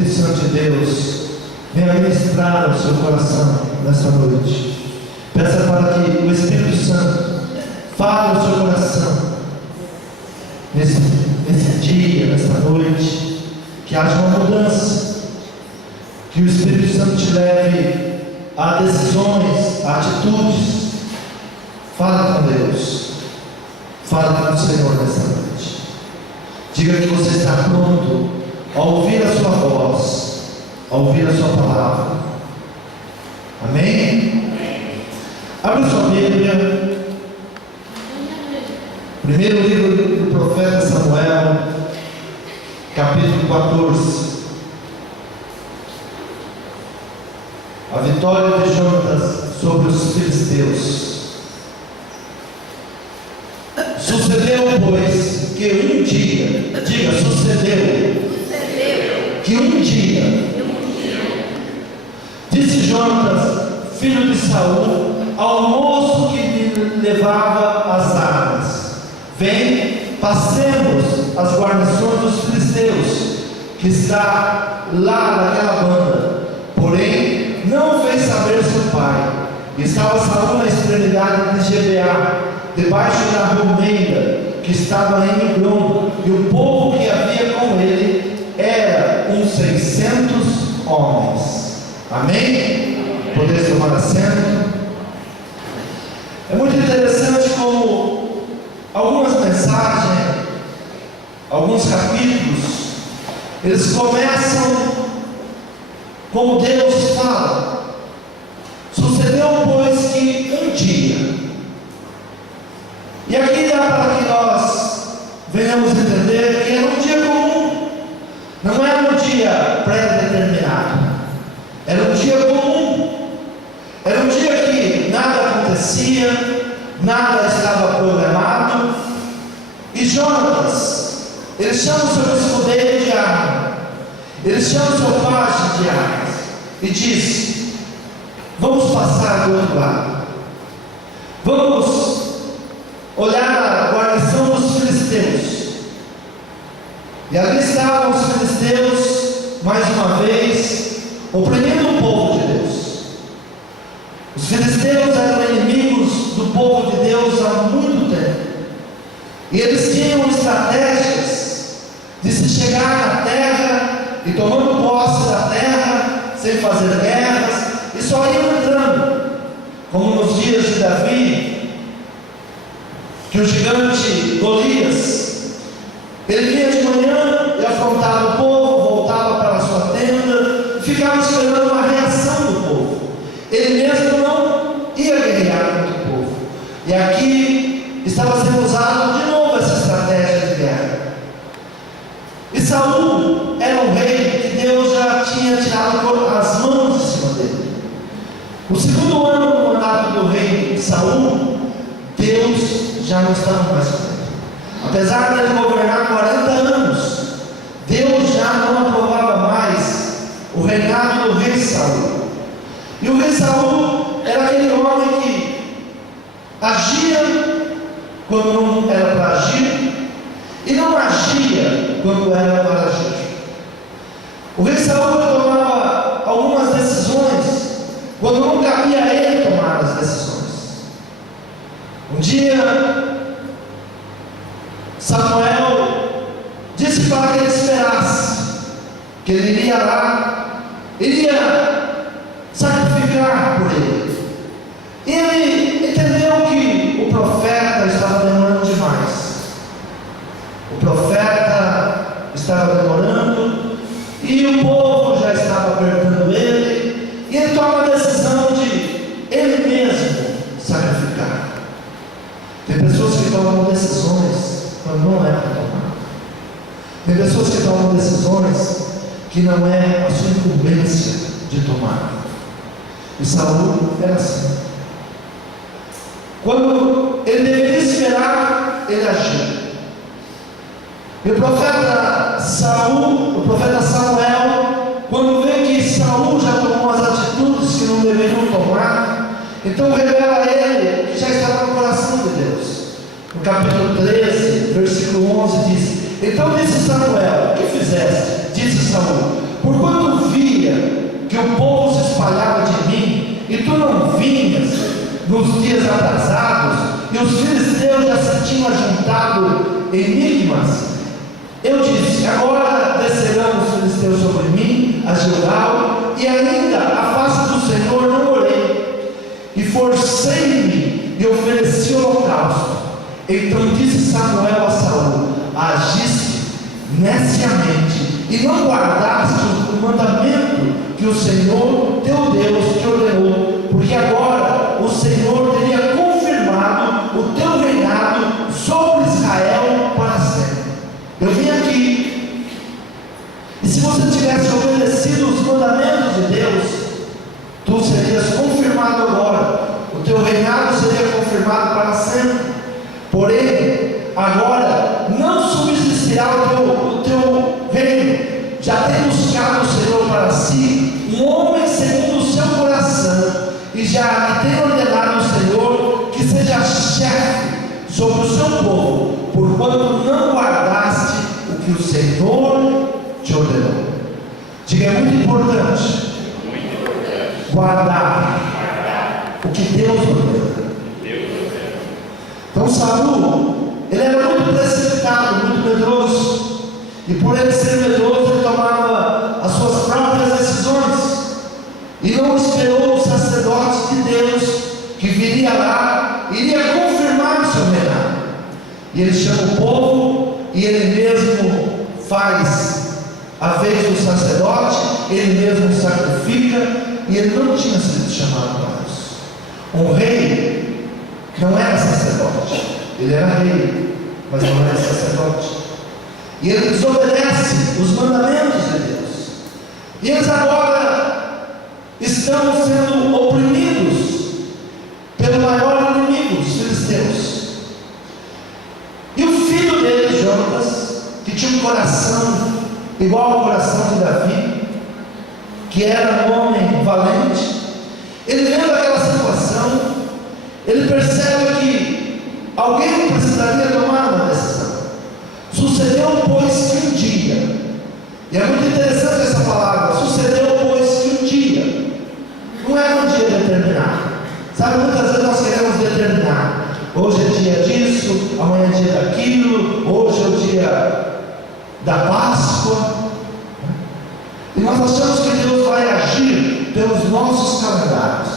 Espírito Santo de Deus venha ministrar ao seu coração nessa noite. Peça para que o Espírito Santo fale ao seu coração nesse dia, nessa noite, que haja uma mudança, que o Espírito Santo te leve a decisões, a atitudes. Fale com Deus, fale com o Senhor nessa noite. Diga que você está pronto a ouvir a sua voz, a ouvir a sua palavra. Amém? Abra sua Bíblia. Primeiro livro do profeta Samuel, capítulo 14. A vitória de Jonatas sobre os filisteus. Sucedeu, pois, que um dia, diga, sucedeu, que um dia, disse Jonatas, filho de Saul, ao moço que lhe levava as armas: vem, passemos as guarnições dos filisteus, que está lá naquela banda. Porém, não fez saber seu pai. Estava Saul na extremidade de Gibeá, debaixo da romeira que estava em Migron, e o povo que havia com ele era uns 600 homens. Amém? Podeis tomar assento. É muito interessante como algumas mensagens, alguns capítulos, eles começam como Deus fala. Sucedeu, pois, que um dia. E aqui dá para que nós venhamos entender que era um dia comum. Não era um dia pré-determinado. Era um dia comum. Era um dia que nada acontecia, nada estava programado. E Jonatas, ele chama o seu escudeiro de arma, ele chama o seu pajem de armas e diz: vamos passar do outro lado, vamos olhar a guarnição dos filisteus. E ali estavam os filisteus, mais uma vez, oprimindo o povo de Deus. Os filisteus eram inimigos do povo de Deus há muito tempo. E eles tinham estratégias de se chegar na terra e tomando posse da terra, sem fazer guerras, e só iam entrando, como nos dias de Davi, que o gigante Golias, ele vinha de manhã e afrontava o povo, voltava para a sua tenda e ficava esperando uma reação do povo. Ele mesmo não ia guerrear contra o povo. E aqui estava sendo usado de novo essa estratégia de guerra. E Saul era um rei que Deus já tinha tirado as mãos de cima dele. O segundo ano do mandato do rei Saul, Deus já não estava mais com ele. Apesar de ele governar 40 anos, Deus já não aprovava mais o reinado do rei Saul. E o rei Saul era aquele homem que agia quando não era para agir e não agia quando era para agir. O rei Saul tomava algumas decisões quando não cabia a ele tomar as decisões. Um dia, Samuel disse para que ele esperasse, que ele iria lá, iria sacrificar por ele. E ele entendeu que o profeta estava demorando demais. O profeta estava demorando e o povo já estava apertando ele, e ele toma a decisão de ele mesmo sacrificar. Tem pessoas que tomam decisões quando não é para tomar. Tem pessoas que tomam decisões que não é a sua incumbência de tomar. E Saul era assim. Quando ele deveria esperar, ele agia. E o profeta Samuel, quando vê que Saul já tomou as atitudes que não deveriam tomar, então revela a ele que já estava no coração de Deus. No capítulo 13, versículo 11 diz: então disse Samuel: o que fizeste? Disse Saul: por nos dias atrasados, e os filisteus já se tinham ajuntado em Micmas, eu disse: agora descerão os filisteus sobre mim, a Gilgal, e ainda a face do Senhor não orei, e forcei-me e ofereci holocausto. Então disse Samuel a Saul: agiste neciamente, e não guardaste o mandamento que o Senhor teu Deus te ordenou, porque agora o Senhor teria confirmado o teu reinado sobre Israel para sempre. Eu vim aqui, e se você tivesse obedecido os mandamentos de Deus, tu serias confirmado agora, o teu reinado seria confirmado para sempre. Porém, agora não subsistirá o teu reino. Já tem buscado o Senhor para si um homem segundo o seu coração, e já lhe tem ordenado o Senhor que seja chefe sobre o seu povo, porquanto não guardaste o que o Senhor te ordenou. Diga: é muito importante guardar o que Deus ordenou. Então Saul, ele era muito precipitado, muito medroso, e por ele ser medroso, ele tomava as suas próprias decisões, e não esperou o sacerdote de Deus, que viria lá, iria confirmar o seu reinado. E ele chama o povo, e ele mesmo faz a vez do sacerdote, ele mesmo sacrifica, e ele não tinha sido chamado para isso. Um rei não era sacerdote, ele era rei, mas não era sacerdote. E ele desobedece os mandamentos de Deus. E eles agora estão sendo oprimidos pelo maior inimigo, os filisteus. E o filho dele, Jonatas, que tinha um coração igual ao coração de Davi, que era um homem valente, ele vendo aquela situação, ele percebe que alguém precisaria tomar uma decisão. Sucedeu, pois, que um dia, e é muito interessante essa palavra, sucedeu, pois, que um dia, não é um dia determinado. Sabe, muitas vezes nós queremos determinar: hoje é dia disso, amanhã é dia daquilo, hoje é o dia da Páscoa, e nós achamos que Deus vai agir pelos nossos calendários,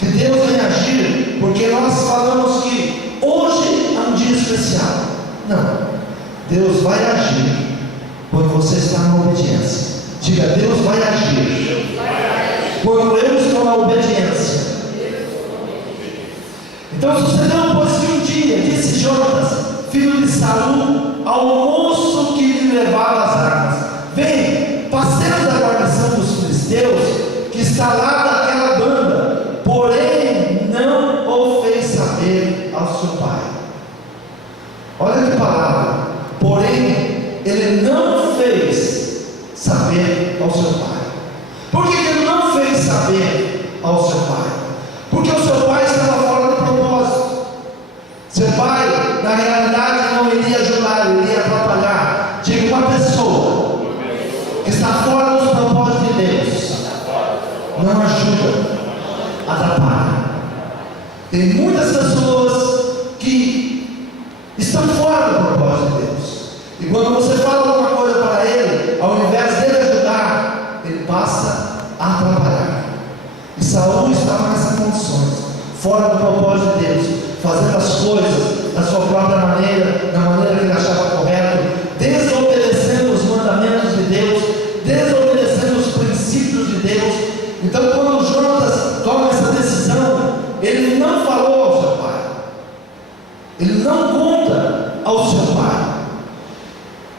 que Deus vai agir porque nós falamos que hoje é um dia especial. Não, Deus vai agir quando você está na obediência. Diga: Deus vai agir quando eu estou na obediência. Então sucedeu, pois, que um dia disse Jonatas, filho de Saul, ao moço que lhe levava as armas: vem, passemos a guarnição dos filisteus, que está lá daquela banda. Porém não o fez saber ao seu pai. Olha que palavra. Porém ele não fez saber ao seu pai. Por que ele não fez saber ao seu pai? Porque o seu pai estava fora do propósito. Seu pai, na realidade, não iria ajudar, ele iria atrapalhar. Diga: uma pessoa que está fora dos propósitos de Deus não ajuda, atrapalha. Tem muitas pessoas que estão fora do propósito de Deus, e quando você fala alguma coisa para ele, ao invés dele ajudar, ele passa a atrapalhar. E Saul estava nessas condições, fora do propósito de Deus, fazendo as coisas da sua própria maneira, da maneira que ele achava correto, desobedecendo os mandamentos de Deus, desobedecendo os princípios de Deus. Então, quando Jonatas toma essa decisão, ele não falou ao seu pai, ele não conta ao seu pai.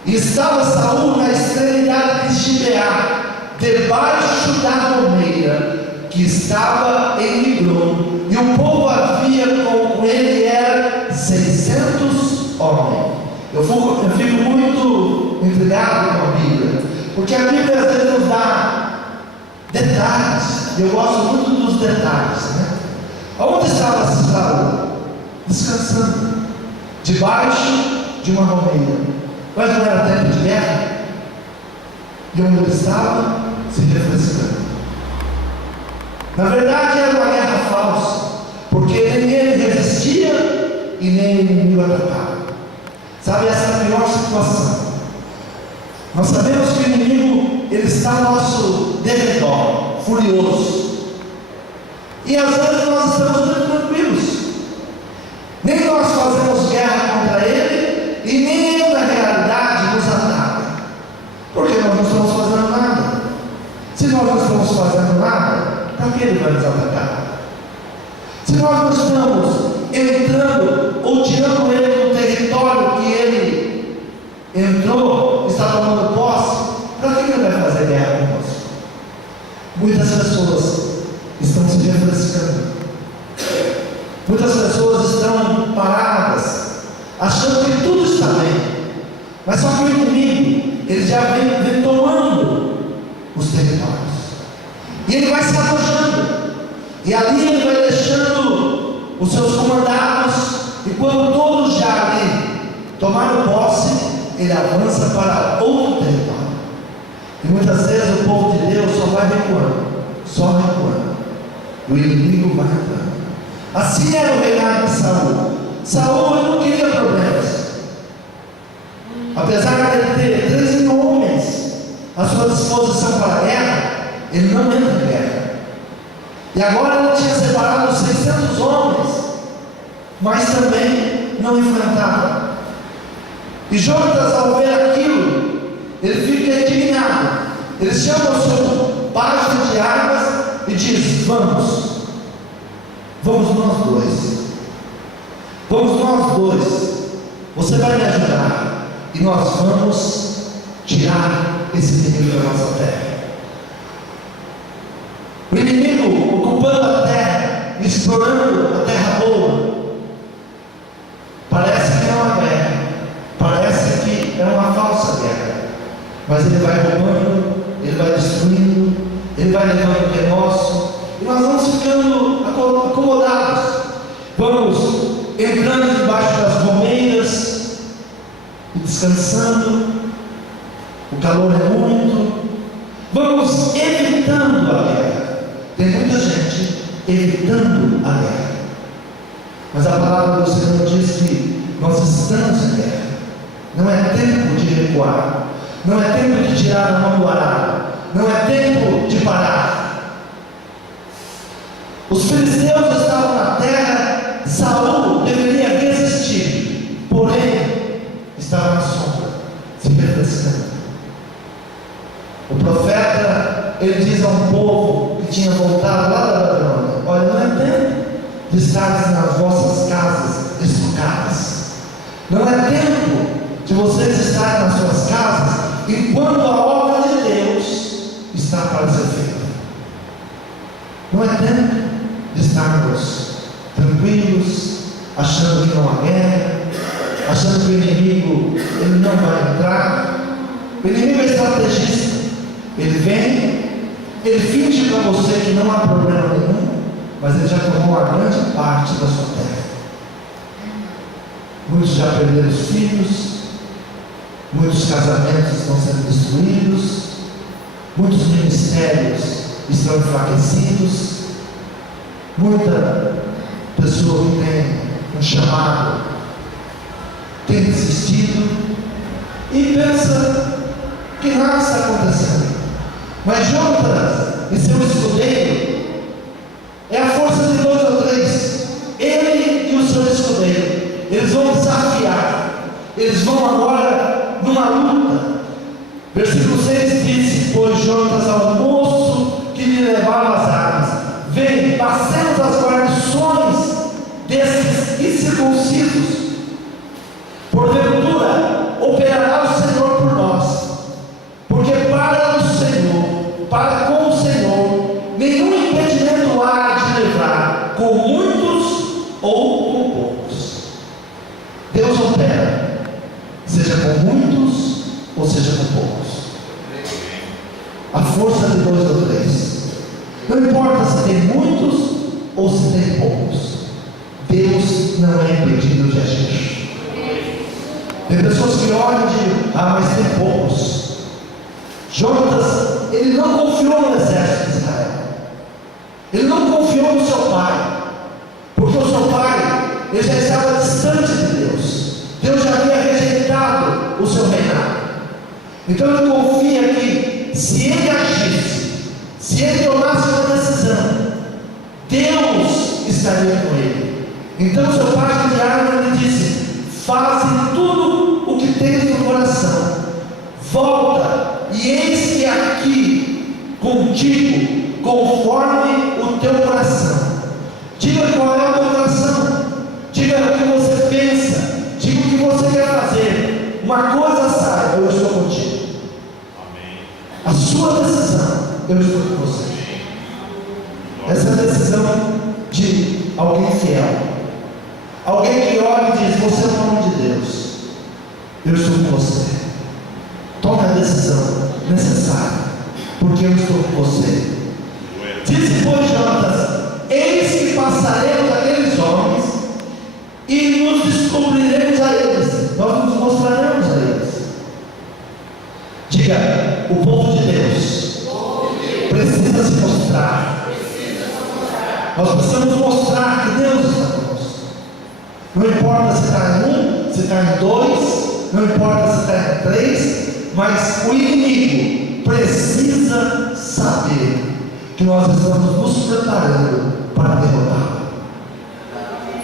E estava Saul na extremidade de Gibeá, debaixo da romeira que estava em Migron, e o povo havia com ele era 600 homens. Eu fico muito intrigado com a Bíblia, porque a Bíblia às vezes nos dá detalhes, e eu gosto muito dos detalhes, né? Onde estava Saul? Descansando, debaixo de uma romeira. Mas não era tempo de guerra? E onde ele estava? Se refrescando. Na verdade era uma guerra falsa, porque nem ele resistia e nem o inimigo atacava. Sabe, essa é a pior situação. Nós sabemos que o inimigo, ele está ao nosso derredor, furioso. E às vezes nós estamos muito tranquilos. Nem nós fazemos guerra contra ele, e nem ele na realidade nos ataca. Porque nós não estamos fazendo nada. Se nós não estamos fazendo nada, para que ele vai nos atacar? Se nós não estamos entrando ou tirando ele do território que ele entrou, está tomando posse, para que ele vai fazer guerra conosco? Muitas pessoas estão se refrescando. Muitas pessoas estão paradas, achando que tudo está bem. Mas só que o inimigo, ele já vem tomando os territórios. E ele vai se arrojando. E ali ele vai deixando os seus comandados. E quando todos já ali tomaram posse, ele avança para outro território. E muitas vezes o povo de Deus só vai recuando, só recuando. E o inimigo vai entrando. Assim era o reinado de Saul. Saul não queria problemas. Apesar de ele ter 13 mil homens à sua disposição para a guerra, ele não entra em guerra. E agora ele tinha separado 600 homens, mas também não enfrentava. E Jonatas, ao ver aquilo, ele fica indignado. Ele chama o seu pajem de armas e diz: vamos nós dois. Vamos nós dois. Você vai me ajudar e nós vamos tirar esse inimigo da nossa terra. O inimigo ocupando a terra, explorando a terra boa. Parece que é uma guerra, parece que é uma falsa guerra, mas ele vai roubando, ele vai destruindo, ele vai levando o que é nosso, e nós vamos ficando acomodados, vamos entrando debaixo das romeiras e descansando. O calor é muito, vamos evitando a guerra. Tem muita gente evitando a guerra, mas a palavra do Senhor diz que nós estamos em guerra. Não é tempo de recuar, não é tempo de tirar a mão do arado, não é tempo de parar. Os filisteus estavam na terra, Saul deveria resistir, porém estava na sombra, se refrescando. O profeta, ele diz a um povo que tinha voltado lá da Babilônia: olha, não é tempo de estar nas vossas casas estocadas, não é tempo de vocês estarem nas suas casas enquanto a obra de Deus está para ser feita. Não é tempo de estarmos tranquilos, achando que não há guerra, achando que o inimigo ele não vai entrar. O inimigo é estrategista. Ele vem, ele finge para você que não há problema nenhum, mas ele já tomou uma grande parte da sua terra. Muitos já perderam os filhos, muitos casamentos estão sendo destruídos, muitos ministérios estão enfraquecidos, muita pessoa que tem um chamado tem desistido e pensa que nada está acontecendo. Mas Jonatas e seu escudeiro é a força de 2 ou 3. Ele e o seu escudeiro, eles vão desafiar, eles vão agora numa luta. Versículo 6 diz: pois Jonatas ao moço que lhe levava as armas: vem, passemos as guarnições desses incircuncisos, porventura operará o Senhor por nós, porque para o Senhor, para com o Senhor, nenhum impedimento há de livrar, com muitos ou com poucos. Deus opera, seja com muitos ou seja com poucos. A força de 2 ou 3. Não importa se tem muitos ou se tem poucos. Deus não é impedido de agir. Tem pessoas que olham e dizem: mas tem poucos. Jonatas, ele não confiou no exército de Israel. Ele não confiou no seu pai, porque o Então ele confia que se ele agisse, se ele tomasse uma decisão, Deus estaria com ele. Então seu pai Tiago lhe disse: faze tudo o que tens no coração, volta, e eis que aqui contigo, conforme o teu coração. Diga qual é o teu coração, diga o que você pensa, diga o que você quer fazer. Uma coisa saiba, eu estou contigo. Amém. A sua decisão, eu estou com você. Essa é a decisão de alguém fiel, alguém que olha e diz: você é o nome de Deus, eu estou com você. Tome a decisão necessária, porque eu estou com você. Disse, pois, Jonatas: eis que passaremos aqueles homens e nos descobriremos a eles, nós nos mostraremos a eles. Diga: o povo de Deus precisa se mostrar. Nós precisamos mostrar que Deus está conosco. Não importa se está em um, se está em dois, não importa se está em três, mas o inimigo precisa saber que nós estamos nos preparando para derrotá-lo.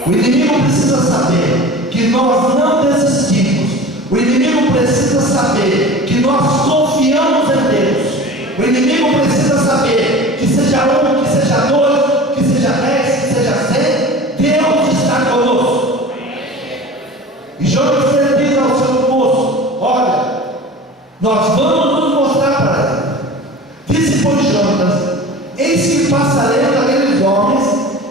O inimigo precisa saber que nós não desistimos. O inimigo precisa saber que nós confiamos em Deus. O inimigo precisa saber que seja um, que seja dois, que seja 10, que seja 100, Deus está conosco. E Jonas diz ao seu moço: olha, nós vamos nos mostrar para ele. Disse, pois, Jonas: eis que passaremos aqueles homens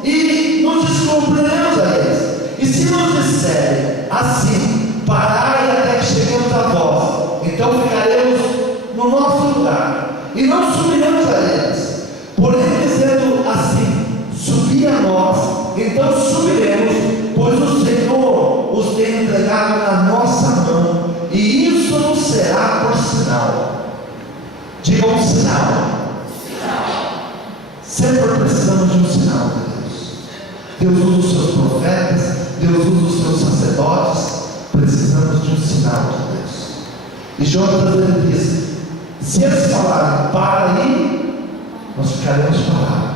e nos descobriremos a eles. E se nos disserem assim: parai até que cheguemos a vós, então ficaremos no nosso lugar e não subiremos a eles. Porém, dizendo assim: subi a nós, então subiremos, pois o Senhor os tem entregado na nossa mão, e isso nos será por sinal. Diga um sinal. Sempre precisamos de um sinal de Deus. Deus usa os seus profetas, Deus usa os seus sacerdotes. Precisamos de um sinal de Deus. E Jonas ele diz: se eles falarem para aí, nós ficaremos parados.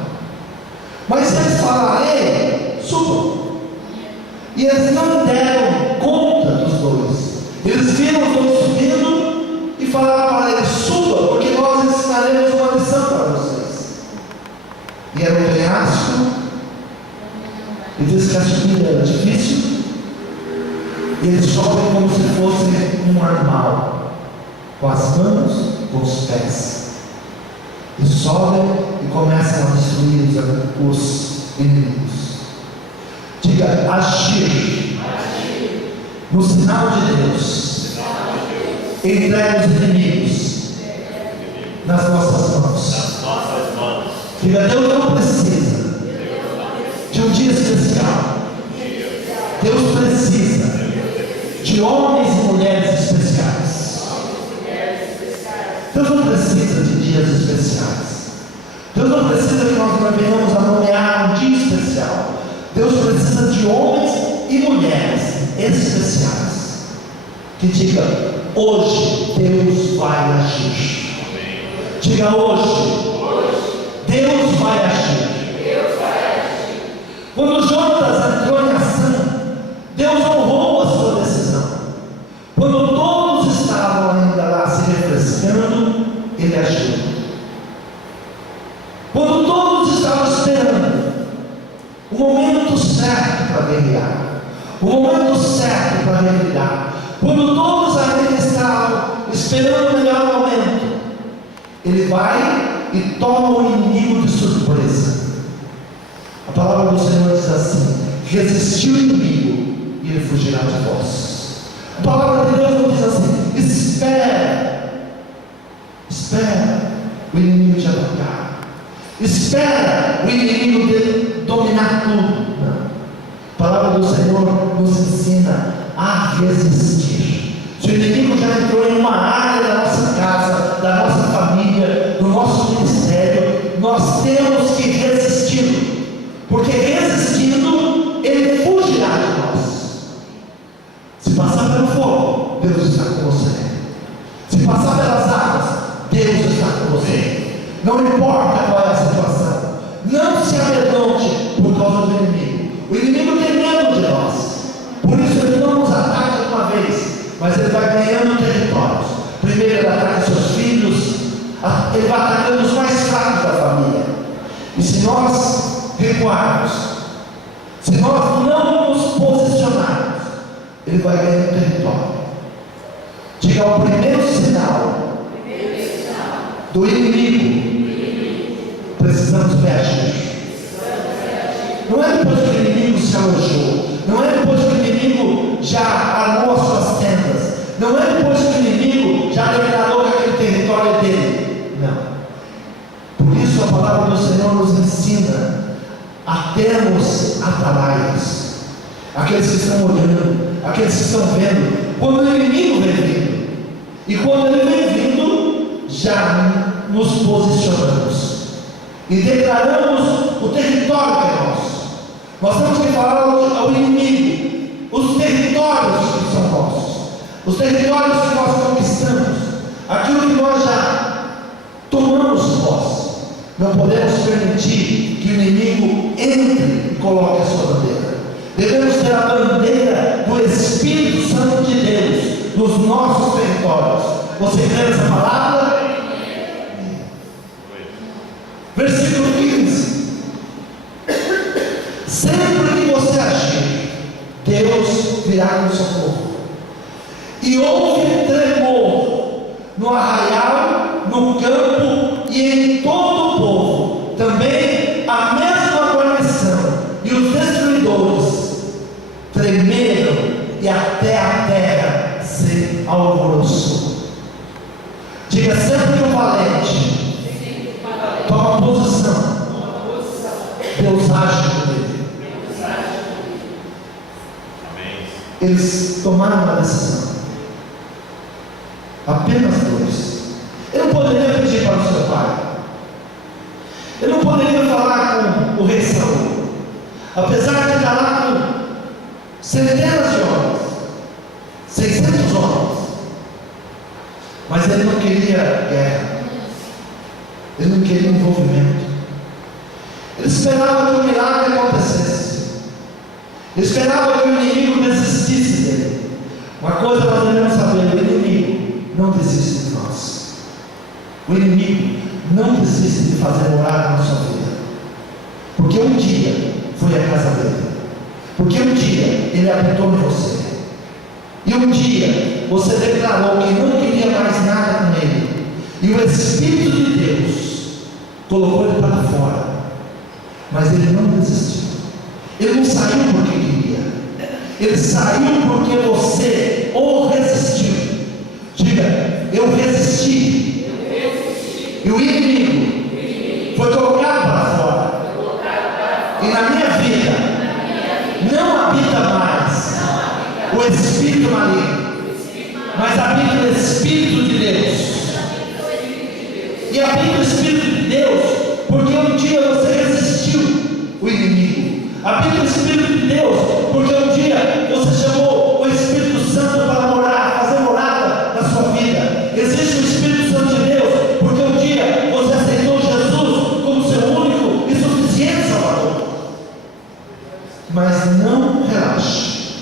Mas se eles falarem, subam. E eles não deram conta dos dois. Eles viram os dois subindo e falaram para eles: suba, porque nós ensinaremos uma lição para vocês. E era um penhasco, e diz que a subida era difícil, e eles sobem como se fosse um animal, com as mãos, com os pés, e sobem e começam a destruir os inimigos. Diga: agir no sinal de Deus. Entrega os inimigos nas nossas mãos. Diga: Deus não precisa de um dia especial. Deus precisa de homens e mulheres especiais. Deus não precisa de dias especiais. Deus não precisa que nós venhamos a nomear um dia especial. Deus precisa de homens e mulheres especiais que digam: hoje Deus vai agir. Diga: hoje Deus vai agir. Quando Jonas entrou em ação, Deus honrou a sua decisão. Quando todos estavam ainda lá se refrescando, ele agiu. Quando todos estavam esperando o momento certo para guerrear, o momento certo para revidar, quando todos ainda estavam esperando o melhor momento, ele vai e toma o inimigo de surpresa. A palavra do Senhor diz assim: resistiu o inimigo e ele fugirá de vós. A palavra de Deus não diz assim: espera o inimigo te atacar, espera o inimigo de dominar tudo. Não. A palavra do Senhor nos ensina a resistir. Se o inimigo já entrou em uma área da nossa casa, da nossa família, do nosso ministério, nós temos que resistir, porque resistindo ele fugirá de nós. Se passar pelo fogo, Deus está com você. Se passar pela Não importa qual é a situação, não se amedronte por causa do inimigo. O inimigo tem medo de nós, por isso ele não nos ataca de uma vez, mas ele vai ganhando territórios. Primeiro ele ataca seus filhos, ele vai atacando os mais fracos da família. E se nós recuarmos, se nós não nos posicionarmos, ele vai ganhando território. Diga: o primeiro sinal do inimigo, precisamos reagir. Não é depois que o inimigo se alojou, não é depois que o inimigo já armou as suas tendas, não é depois que o inimigo já declarou que aquele território é dele. Não. Por isso a palavra do Senhor nos ensina a termos atalaias, aqueles que estão olhando, aqueles que estão vendo, quando o inimigo vem vindo, e quando ele vem vindo, já nos posicionamos e declaramos o território que é nosso. Nós temos que falar ao inimigo os territórios que são nossos, os territórios que nós conquistamos, aquilo que nós já tomamos posse. Não podemos permitir que o inimigo entre e coloque a sua bandeira. Devemos ter a bandeira do Espírito Santo de Deus nos nossos territórios. Você crê nessa palavra? Versículo 15. Sempre que você agir, Deus virá no socorro. E houve tremor no arraial, no campo e em todo o povo. Também a mesma guarnição e os destruidores tremeram, e até a terra se alvoroçou. Diga: sempre que o valente toma posição, Deus age por ele. Eles tomaram uma decisão, apenas dois. Ele não poderia pedir para o seu pai, ele não poderia falar com o rei Saul, apesar de estar lá com centenas de homens, 600 homens, mas ele não queria guerra, ele não queria envolvimento. Ele esperava que o milagre acontecesse, ele esperava que o inimigo desistisse dele. Uma coisa nós devemos saber: o inimigo não desiste de nós. O inimigo não desiste de fazer morada na sua vida, porque um dia foi a casa dele, porque um dia ele habitou em você, e um dia você declarou que não queria mais nada com ele, e o Espírito de Deus colocou ele para fora, mas ele não desistiu. Ele não saiu porque queria, ele saiu porque você o resistiu. Diga: eu resisti. E o inimigo foi colocado para fora, e na minha vida não habita mais o espírito maligno, mas habita o Espírito de Deus. E habita o Espírito de Deus porque um dia você resistiu o inimigo. Habita o Espírito de Deus porque um dia você chamou o Espírito Santo para morar, fazer morada na sua vida. Existe o Espírito Santo de Deus porque um dia você aceitou Jesus como seu único e suficiente Salvador. Mas não relaxe,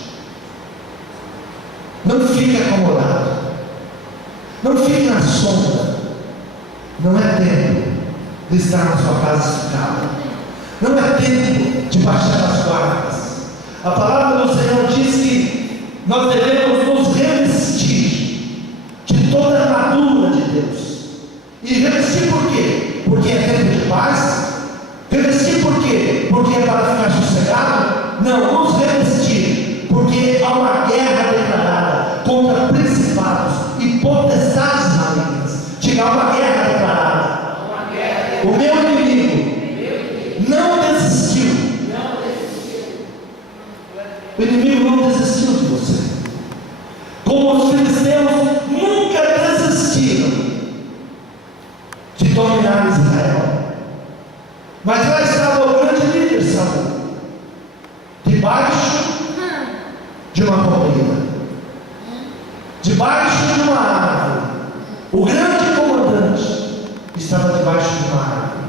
não fique acomodado, não fique na sombra. Não é tempo de estar na sua casa esticada, não é tempo de baixar as guardas. A palavra do Senhor diz que nós devemos nos revestir de toda a armadura de Deus. E revestir por quê? Porque é tempo de paz? Revestir por quê? Porque é para ficar sossegado? Não, nos revestir porque há uma guerra declarada contra principados e potestades malignas. Diga: uma guerra declarada. O meu inimigo não desistiu. O inimigo não desistiu de você. Como os filisteus nunca desistiram de dominar Israel. Mas lá estava o grande líder Saul, debaixo de uma colina, debaixo de uma árvore. O grande comandante estava debaixo de uma árvore.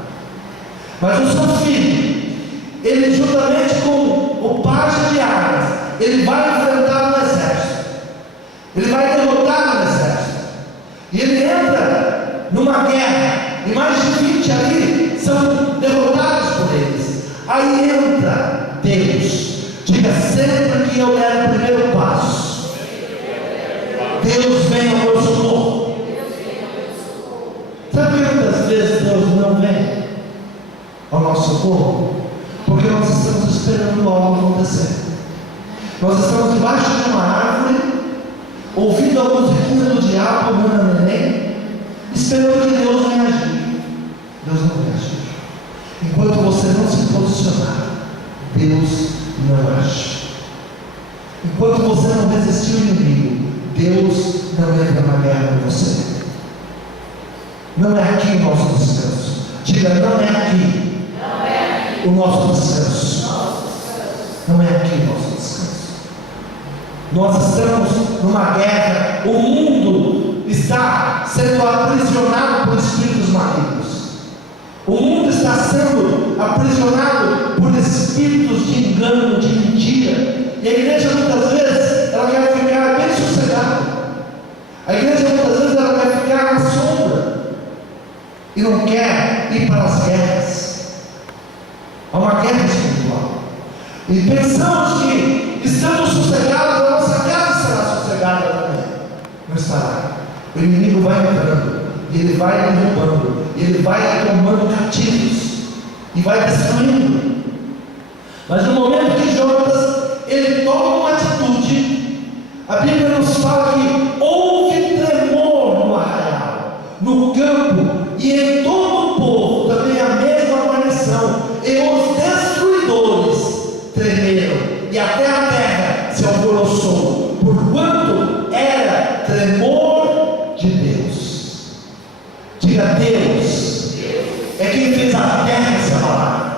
Mas o seu filho, ele juntamente com o pajem de armas, ele vai enfrentar um exército, ele vai derrotar um exército, e ele entra numa guerra, e mais de 20 ali são derrotados por eles. Aí entra Deus. Diga: sempre que eu der o primeiro passo, Deus vem ao meu socorro. Sabe que muitas vezes Deus não vem ao nosso socorro? Porque nós estamos esperando algo acontecer. Nós estamos debaixo de uma árvore, ouvindo a musiquinha do diabo, neném, esperando que Deus venha agir. Deus não vem agir. Enquanto você não se posicionar, Deus não age. Enquanto você não resistir ao inimigo, Deus não entra na guerra com você. Não é aqui o nosso descanso. Diga: não é aqui o nosso descanso. Não é aqui o nosso descanso. Nós estamos numa guerra. O mundo está sendo aprisionado por espíritos malignos. O mundo está sendo aprisionado por espíritos de engano, de mentira. E a igreja muitas vezes ela quer ficar bem sossegada. A igreja muitas vezes ela quer ficar na sombra e não quer ir para as guerras. Há uma guerra espiritual. E pensamos que estamos sossegados, a nossa casa estará sossegada também. Não estará. O inimigo vai entrando, e ele vai derrubando, e ele vai tomando cativos, e vai destruindo. Mas no momento que Jonas, ele toma uma atitude, a Bíblia nos fala que houve tremor no arraial, no campo, e em todo o povo também a mesma guarnição, e os destruidores tremeram, e até a terra se alvoroçou, porquanto era tremor de Deus. Diga: Deus é quem fez a terra se abalar.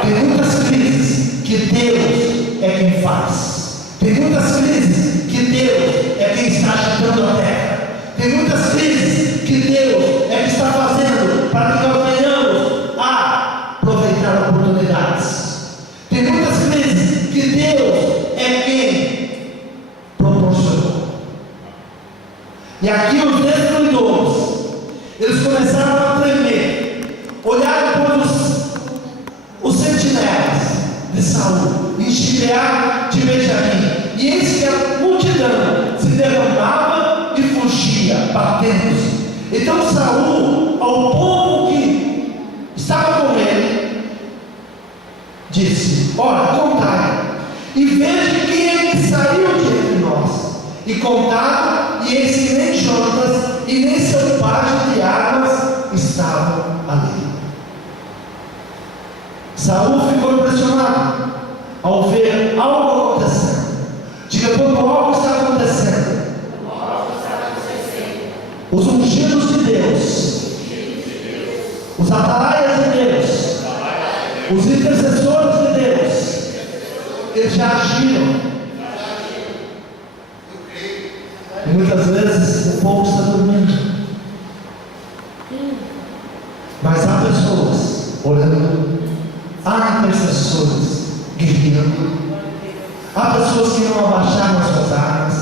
Tem muitas crises que Deus é quem faz. Tem muitas crises que Deus é quem está agitando a terra. Tem muitas crises que Deus é que está fazendo para que nós venhamos a aproveitar oportunidades. Tem muitas crises que Deus é quem proporcionou. E aqui os destruidores, eles começaram a tremer, olharam para os sentinelas de Saul, em Gibeá de Benjamim, e eis que a multidão se derramava e fugia, batendo-se. Então Saul, ao povo que estava com ele, disse: ora, contai, e veja quem é que saiu de entre nós. E contaram, e eis que nem Jonas e nem seu pajem de armas estavam ali. Saul ficou impressionado ao ver algo acontecendo. Diga: quando algo está acontecendo, os ungidos de Deus, os atalaias de Deus, os intercessores de Deus, eles já agiram. E muitas vezes o povo está dormindo, mas há pessoas orando, há intercessores guerreando, há pessoas que não abaixaram as suas armas.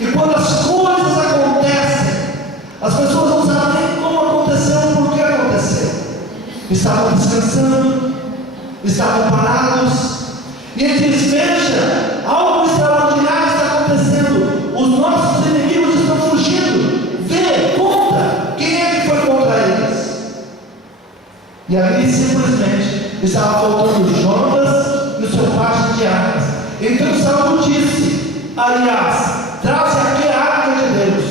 E quando as coisas acontecem, as pessoas não sabem nem como aconteceu, por que aconteceu. Estavam descansando, estavam parados, e ele diz: veja, algo extraordinário está acontecendo. Os nossos inimigos estão fugindo. Vê, conta, quem é que foi contra eles? E ali simplesmente estava faltando Jonas e o seu pajem de armas. Então Saul disse: aliás, traze aqui a arca de Deus,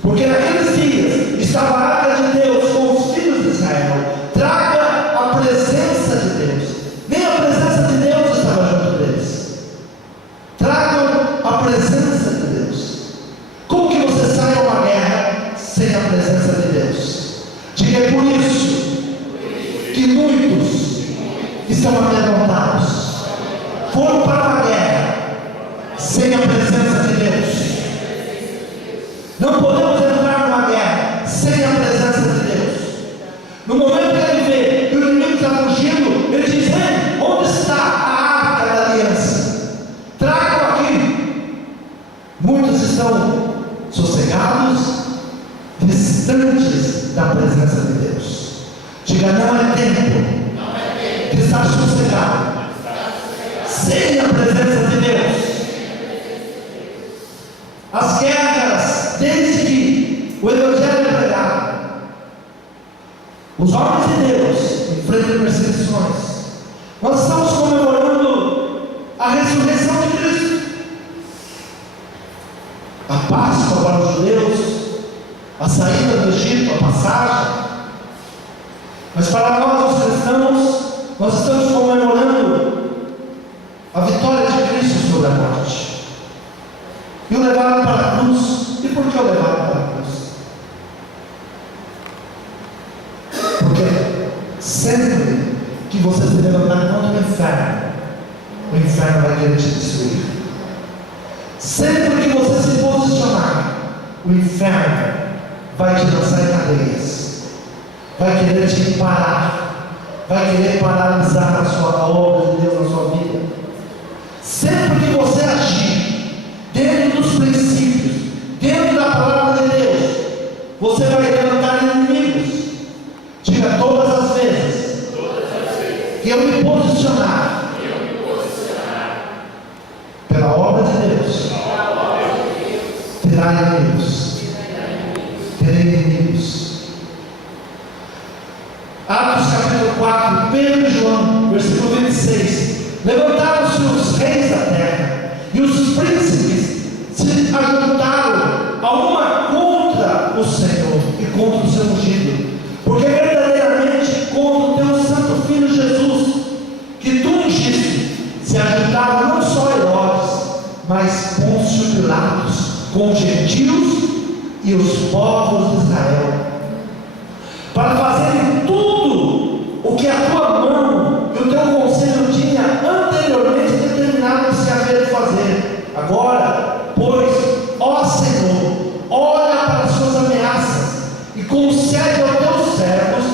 porque naqueles dias estava a arca de Deus com os filhos de Israel. Traga a presença de Deus. Nem a presença de Deus estava junto deles. Tragam a presença de Deus. Como que você sai a uma guerra sem a presença de Deus? Diga: é por isso que muitos estão amedrontados, foram para a guerra sem a presença de Deus. Não podemos entrar numa guerra sem a presença Diga, não é tempo de estar sossegado sem a presença de Deus. As guerras, desde que o Evangelho é pregado, os homens de Deus enfrentam perseguições. Nós estamos comemorando a ressurreição de Cristo, a Páscoa para os judeus, a saída do Egito, a passagem. Mas para nós, os cristãos, nós estamos comemorando a vitória de Cristo sobre a morte. E o levaram para a cruz. E por que o levaram para a cruz? Porque sempre que você se levantar contra o inferno vai querer te destruir. Sempre que você se posicionar, o inferno vai te lançar em cadeias, vai querer te parar, vai querer paralisar a sua obra de Deus na sua vida. Sempre que você agir dentro dos princípios, dentro da palavra de Deus, você vai levantar inimigos. Diga, todas as vezes que eu me posicionar pela obra de Deus, terá inimigos. Terei inimigos. Atos capítulo 4, Pedro e João, versículo 26. Levantaram-se os reis da terra, e os príncipes se ajuntaram a uma contra o Senhor e contra o seu ungido, porque verdadeiramente contra o teu santo filho Jesus, que tu ungiste, se ajuntaram não só Herodes, mas Pôncio Pilatos, com os gentios e os povos de Israel, para fazerem tudo o que a tua mão e o teu conselho tinha anteriormente determinado que se havia de fazer. Agora, pois, ó Senhor, olha para as suas ameaças e concede aos teus servos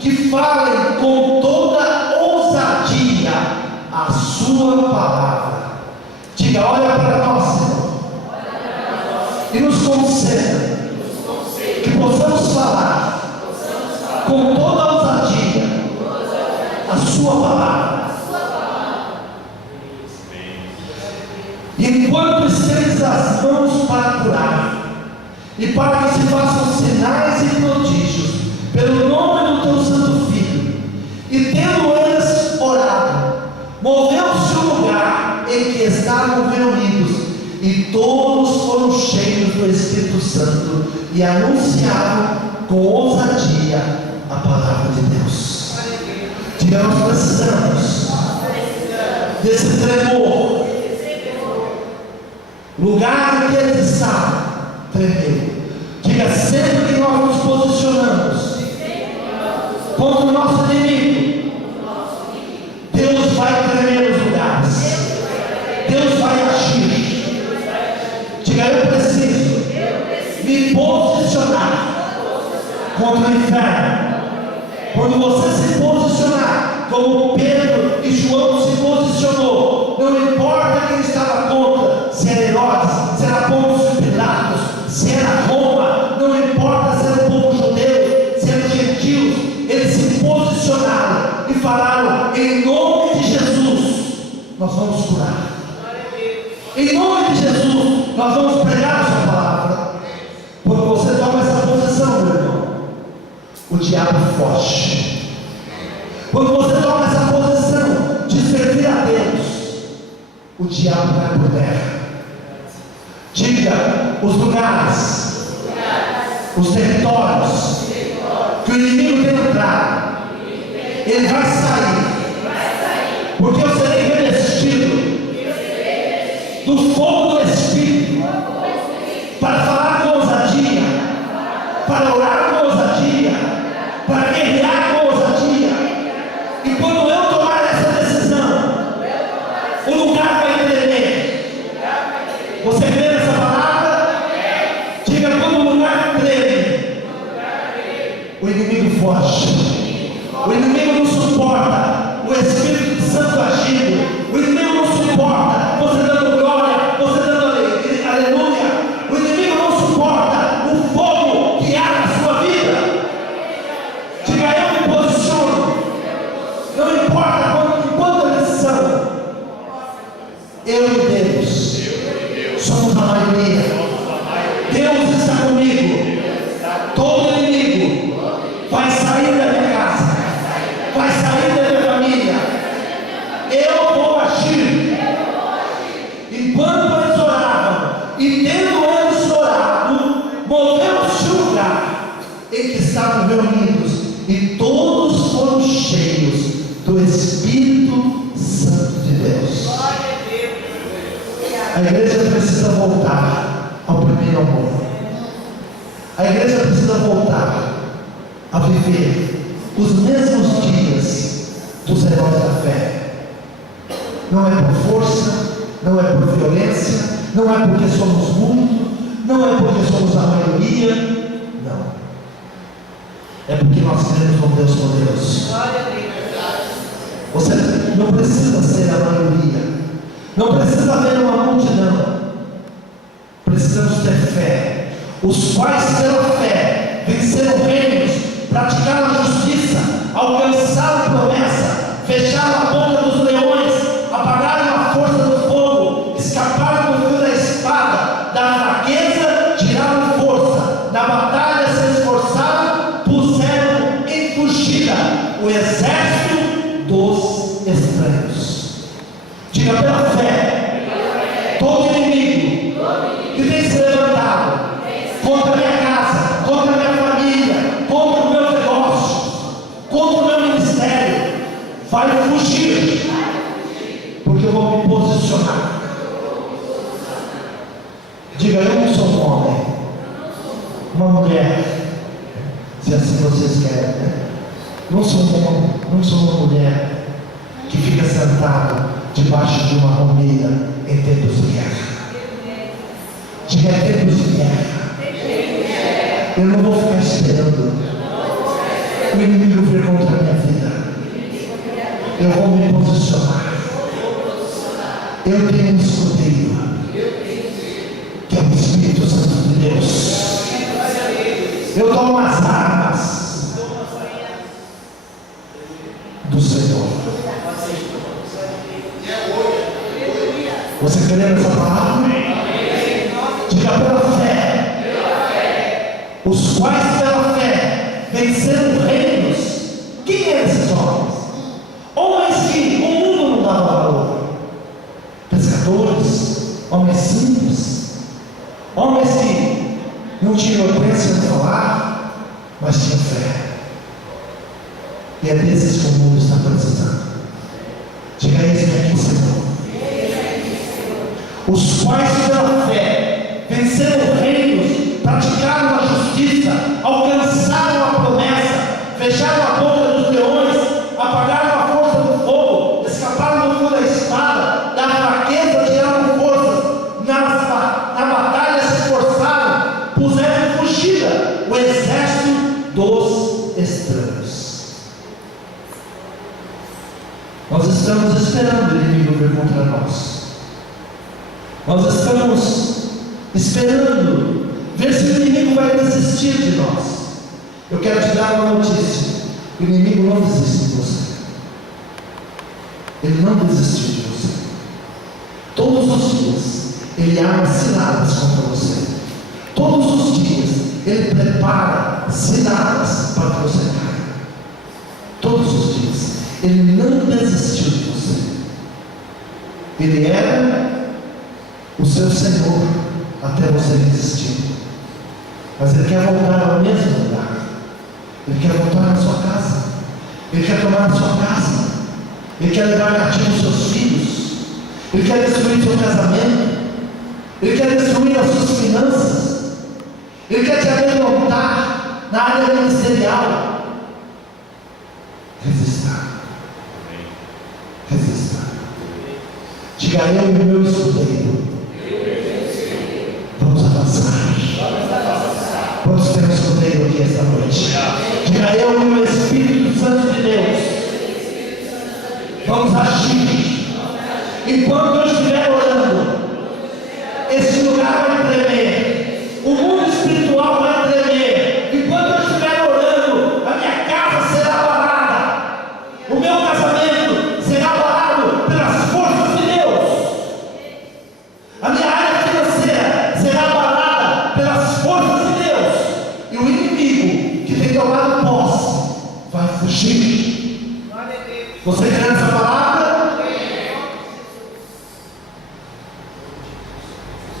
que falem com toda ousadia a sua palavra. Diga, olha para nós, Senhor, e nos conceda que possamos falar com toda a ousadia a sua palavra. E enquanto estendes as mãos para curar, e para que se façam sinais e prodígios pelo nome do teu santo Filho, e tendo eles orado, moveu-se o lugar em que estavam reunidos, e todos foram cheios do Espírito Santo e anunciavam com ousadia a palavra de Deus. Diga, nós precisamos desse tremor. Lugar em que eles estavam tremeu. Diga, sempre que nós nos posicionamos contra o nosso inimigo, Deus vai tremer os lugares, Deus vai agir. Diga, eu preciso me posicionar contra o inferno. Quando você se posicionar como Pedro e João se posicionou, não importa quem estava contra, se era Herodes, se era Pôncio Pilatos, se era Roma, não importa se era o povo judeu, se eram gentios, eles se posicionaram e falaram, em nome de Jesus nós vamos curar, em nome de Jesus nós vamos pregar a sua palavra. Quando você toma essa posição, meu irmão, o diabo foge. Quando você toma essa posição de servir a Deus, o diabo vai por terra. Diga, os lugares, os territórios que o inimigo tem entrado, ele vai sair, porque eu serei revestido do fogo do Espírito, para falar com ousadia, para orar com ousadia, para guerrear com ousadia. E quando eu tomar essa decisão, o lugar vai tremer. Você crê nessa palavra? Diga, quando o lugar treme, o inimigo foge, o inimigo não suporta o Espírito Santo agindo, o inimigo não suporta você dando glória, você dando aleluia, o inimigo não suporta o fogo que há na sua vida. Diga, eu me posiciono Eu e Deus somos a maioria. Deus está comigo. Todo inimigo vai sair da minha casa, vai sair da minha família. Eu vou agir. Enquanto eles oravam, e tendo eles orado, moveu-se o lugar em que estavam reunidos, e todos foram cheios do Espírito Santo de Deus. A igreja precisa voltar ao primeiro amor. A igreja precisa voltar a viver os mesmos dias dos heróis da fé. Não é por força, não é por violência, não é porque somos muito, não é porque somos a maioria, não. É porque nós cremos um Deus poderoso. Você não precisa ser a maioria, não precisa haver uma multidão. Precisamos ter fé. Os quais pela fé venceram reinos, praticaram a justiça, alcançaram a promessa, fecharam a boca dos leões, apagaram a força do fogo, escaparam do fio da espada, da fraqueza tiraram força, da batalha se esforçaram, puseram em fugida o exército dos estranhos. Diga: pela fé, todo inimigo que tem se levantado contra a minha casa, contra a minha família, contra o meu negócio, contra o meu ministério, vai fugir, porque eu vou me posicionar. Diga: eu não sou um homem, uma mulher, se assim vocês querem, né? Não sou um homem, não sou uma mulher que fica sentado debaixo de uma romeira em tempos de guerra. Diga: é tempos de guerra. Eu não vou ficar esperando o inimigo vir contra a minha vida. Eu vou me posicionar. Eu tenho um escudeiro, que é o Espírito Santo de Deus. Eu tomo as armas do Senhor. Você crê nessa palavra? Diga: pela fé, os quais pela fé venceram reinos. Quem eram esses homens? Homens que o mundo não dava valor. Pescadores, homens simples, homens que não tinham eloquência de falar, mas tinham fé. E é desses que o mundo está precisando. Diga: isso aqui, Senhor. Os quais pela fé venceram reinos, praticaram a justiça, alcançaram a promessa, fecharam a boca dos leões, apagaram a força do fogo, escaparam do fio da espada, da fraqueza tiraram forças, na batalha se esforçaram, puseram em fugida o exército dos estranhos. Nós estamos esperando o inimigo vir contra nós. Nós estamos esperando ver se o inimigo vai desistir de nós. Eu quero te dar uma notícia: o inimigo não desiste de você. Ele não desistiu de você. Todos os dias ele arma ciladas contra você. Todos os dias ele prepara ciladas para que você caia. Todos os dias ele não desistiu de você. Ele era o seu Senhor até você desistir. Mas ele quer voltar ao mesmo lugar. Ele quer voltar na sua casa. Ele quer tomar a sua casa. Ele quer levar cativo os seus filhos. Ele quer destruir seu casamento. Ele quer destruir as suas finanças. Ele quer te amedrontar na área ministerial. Resista. Resista. Diga: eu e o meu escudeiro vamos avançar. Vamos ter um escudeiro aqui esta noite. Diga: eu e o Espírito Santo de Deus vamos agir. Enquanto eu estiver orando, esse lugar vai tremer, o mundo espiritual vai tremer. Enquanto eu estiver orando, a minha casa será abalada, o meu casamento será abalado pelas forças de Deus. fugir. Você crê nessa palavra?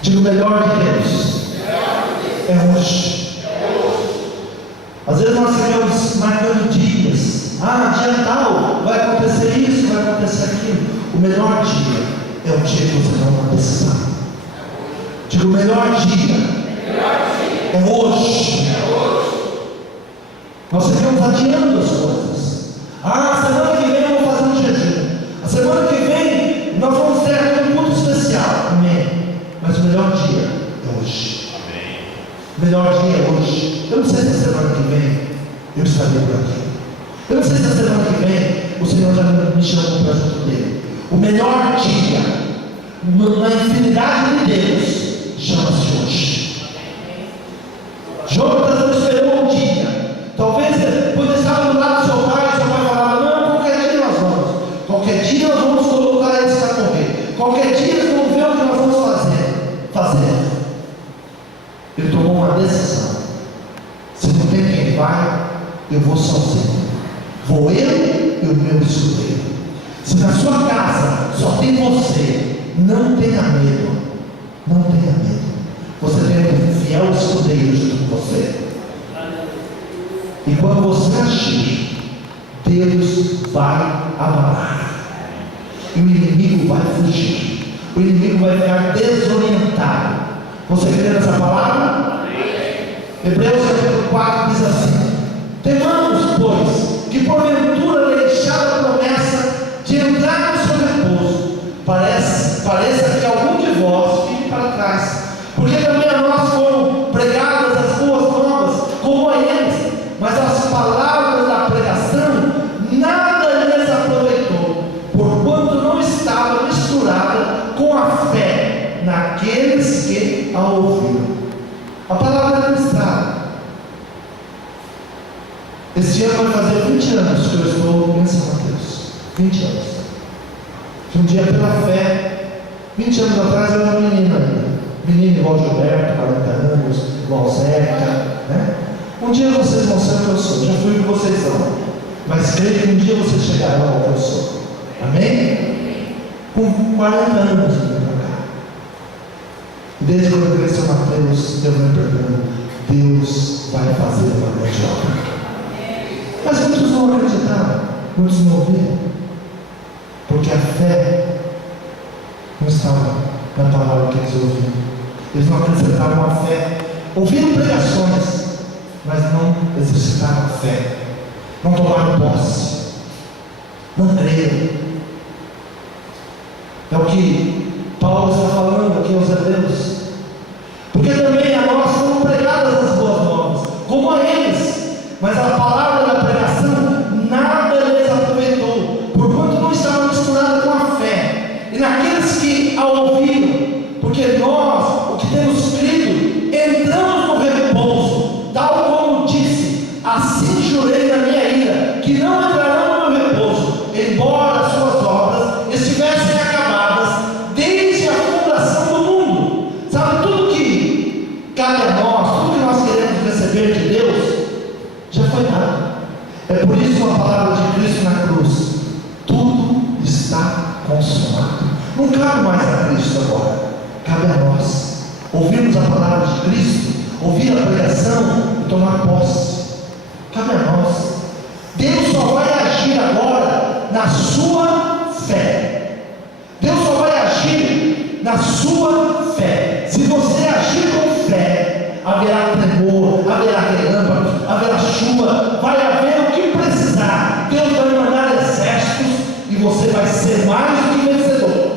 Diga: o melhor de Deus é hoje. Às vezes nós ficamos marcando dias. Dia tal, vai acontecer isso, vai acontecer aquilo. O melhor dia é o dia que você toma uma decisão. Diga: o melhor dia é hoje. Nós ficamos adiando as coisas. Semana que vem eu vou fazer um jejum. A semana que vem nós vamos ter aqui um culto especial. Amém. Mas o melhor dia é hoje. Amém. O melhor dia é hoje. Eu não sei se a semana que vem eu estarei por aqui. Eu não sei se a semana que vem o Senhor já me chamou para junto dele. O melhor dia na infinidade de Deus chama-se hoje. Jonas não esperou um dia. Talvez quando estava do lado do seu pai falava: não, qualquer dia nós vamos. Qualquer dia nós vamos colocar eles para correr. Qualquer dia eles vão ver o que nós vamos fazer. Ele tomou uma decisão: se não tem quem vai, eu vou sozinho. Vou eu e o meu escudeiro. Se na sua casa só tem você, não tenha medo. Não tenha medo. Você tem um fiel escudeiro junto com você. E quando você agir, Deus vai abalar. E o inimigo vai fugir. O inimigo vai ficar desorientado. Você crê nessa palavra? Hebreus capítulo 4 diz assim: temamos, pois, que porventura deixada a promessa de entrar no seu repouso, pareça que algum de vós fique para trás. Porque também a nós foram pregadas as boas novas, como a eles, mas as palavras da pregação nada lhes aproveitou, porquanto não estava misturada com a fé naqueles que a ouviram. A palavra é ministrada. Este ano vai fazer 20 anos que eu estou em São Mateus. 20 anos. Um dia, pela fé, 20 anos atrás eu era uma menina ainda. Menino igual Gilberto, 40 anos, igual Zeca, né? Um dia vocês vão ser o que eu sou. Já fui o que vocês são. Mas creio que um dia vocês chegarão ao que eu sou. Amém? Com 40 anos eu vim para cá. Desde quando eu entrei em São Mateus, Deus me perdoando. Deus vai fazer uma grande obra. Mas muitos não acreditaram, muitos não ouviram, porque a fé não estava na palavra que eles ouviram. Eles não acrescentavam a fé, ouviram pregações, mas não exercitaram a fé, não tomaram posse, não creram. É o que Paulo está falando aqui aos Hebreus. Porque também a nós foram pregadas as boas novas, como a eles, mas a palavra da pregação nada lhes aproveitou, porquanto não estava misturada com a fé. E naqueles que a ouviram, porque nós, o que temos crido, entramos no repouso, tal como disse: assim jurei na minha ira, que não entrarão no meu repouso, embora as suas obras estivessem acabadas desde a fundação do mundo. Sabe, tudo que cabe a nós, tudo que nós queremos receber de Deus, já foi dado. É por isso a palavra de Cristo na cruz: tudo está consumado. Não cabe mais a Cristo agora, cabe a nós ouvirmos a palavra de Cristo, ouvir a pregação e tomar posse. Cabe a nós. Deus só vai agir agora na sua fé. Deus só vai agir na sua fé. Se você agir com fé, haverá tremor, haverá relâmpago, haverá chuva, vai haver o que precisar. Deus vai mandar exércitos e você vai ser mais do que vencedor.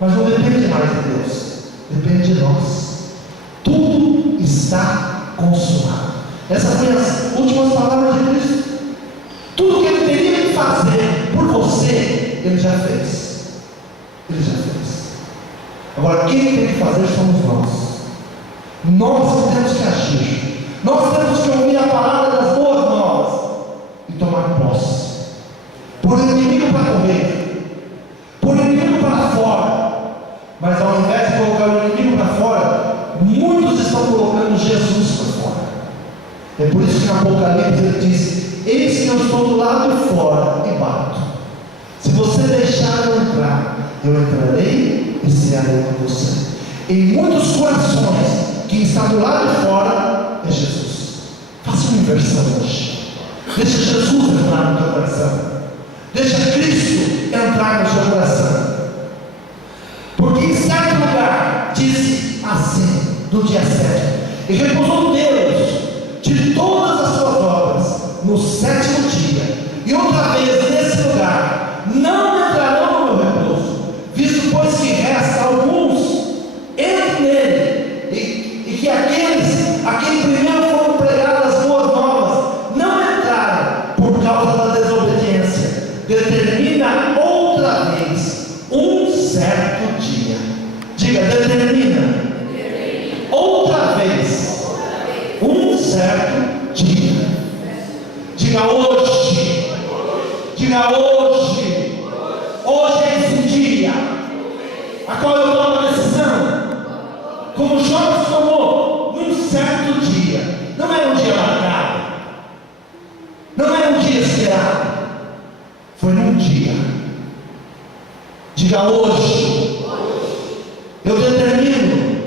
Mas não depende mais de Deus, depende de nós. Tudo está consumado. Essas foram as últimas palavras de Cristo. Tudo que Ele teria que fazer por você, Ele já fez. Ele já fez. Agora quem tem que fazer somos nós. Nós temos que agir. Nós temos que ouvir a palavra das boas novas e tomar posse. Por inimigo para correr, por inimigo para fora. Mas ao invés de colocar o inimigo para fora, muitos estão colocando Jesus para fora. É por isso que no Apocalipse ele diz: eis que eu estou do lado de fora e bato. Se você deixar eu entrar, eu entrarei e cearei com você. Em muitos corações, quem está do lado de fora é Jesus. Faça uma inversão hoje. Deixa Jesus entrar no teu coração. Deixa Cristo entrar no seu coração. Porque em certo lugar diz assim, no dia 7, e repousou Deus de todas as suas obras no 7º dia, e outra vez nesse lugar não entrarão no meu repouso, visto pois que resta alguns entre nele, e que aqueles a quem primeiro foram pregadas as boas novas não entraram por causa da desobediência. Determina outra vez um certo dia. Diga, determina outra vez um certo dia. Diga hoje. Diga hoje. Hoje é esse dia a qual eu tomo a decisão, como Jonas tomou, num certo dia. Não é um dia marcado, não é um dia esperado, foi num dia. Diga hoje. Eu determino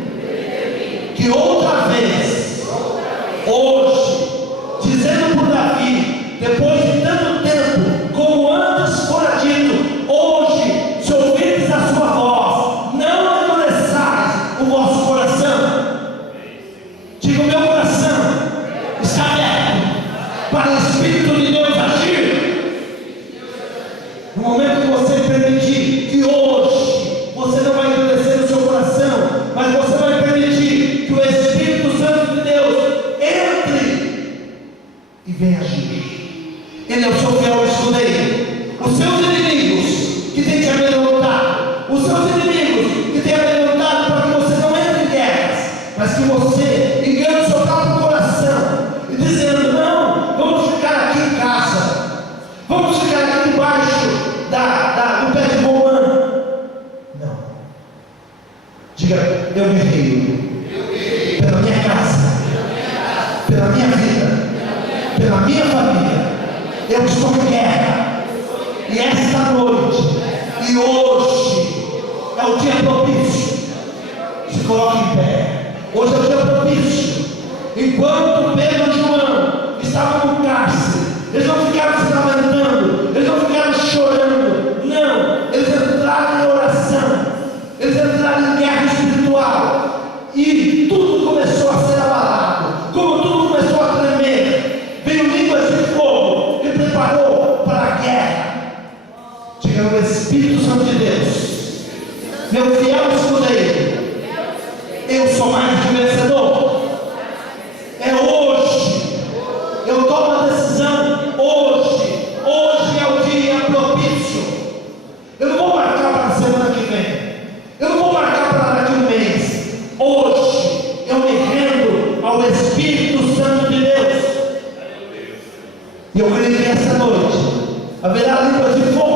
que outra vez, hoje, dizendo por Davi, depois de tanto tempo, como antes fora dito, hoje, se ouvirdes a sua voz, não endureçais o vosso coração. Diga, o meu coração está aberto para o Espírito de Deus agir. No momento que você permitir que hoje você não vai endurecer o seu coração, mas você vai permitir que o Espírito Santo de Deus entre e venha agir. Ele é o seu fiel escudeiro. Os seus inimigos que têm te amedrontado, os seus inimigos que têm amedrontado para que você não entre em guerras, mas que você engane o seu próprio coração e dizendo, não, vamos ficar aqui em casa, vamos ficar aqui debaixo do pé de romã. Não. Diga, eu guerreiro pela minha casa, pela minha vida, pela minha família. Eu estou em guerra. E esta noite e hoje é o dia propício. Se coloque em pé. Hoje é o dia propício. Enquanto Pedro e João estavam no cárcere, eles não ficaram se lamentando, eles não ficaram chorando. Não, eles entraram em oração, eles entraram em guerra espiritual. E tudo começou a ser abalado. Como tudo começou a tremer, veio línguas de fogo e preparou para a guerra. Diga, o Espírito Santo de Deus, meu fiel escudeiro, eu sou mais que vencedor. É hoje, eu tomo a decisão hoje. Hoje é o dia propício. Eu não vou marcar para a semana que vem, eu não vou marcar para daqui a um mês. Hoje eu me rendo ao Espírito Santo de Deus. E eu creio que esta noite haverá línguas de fogo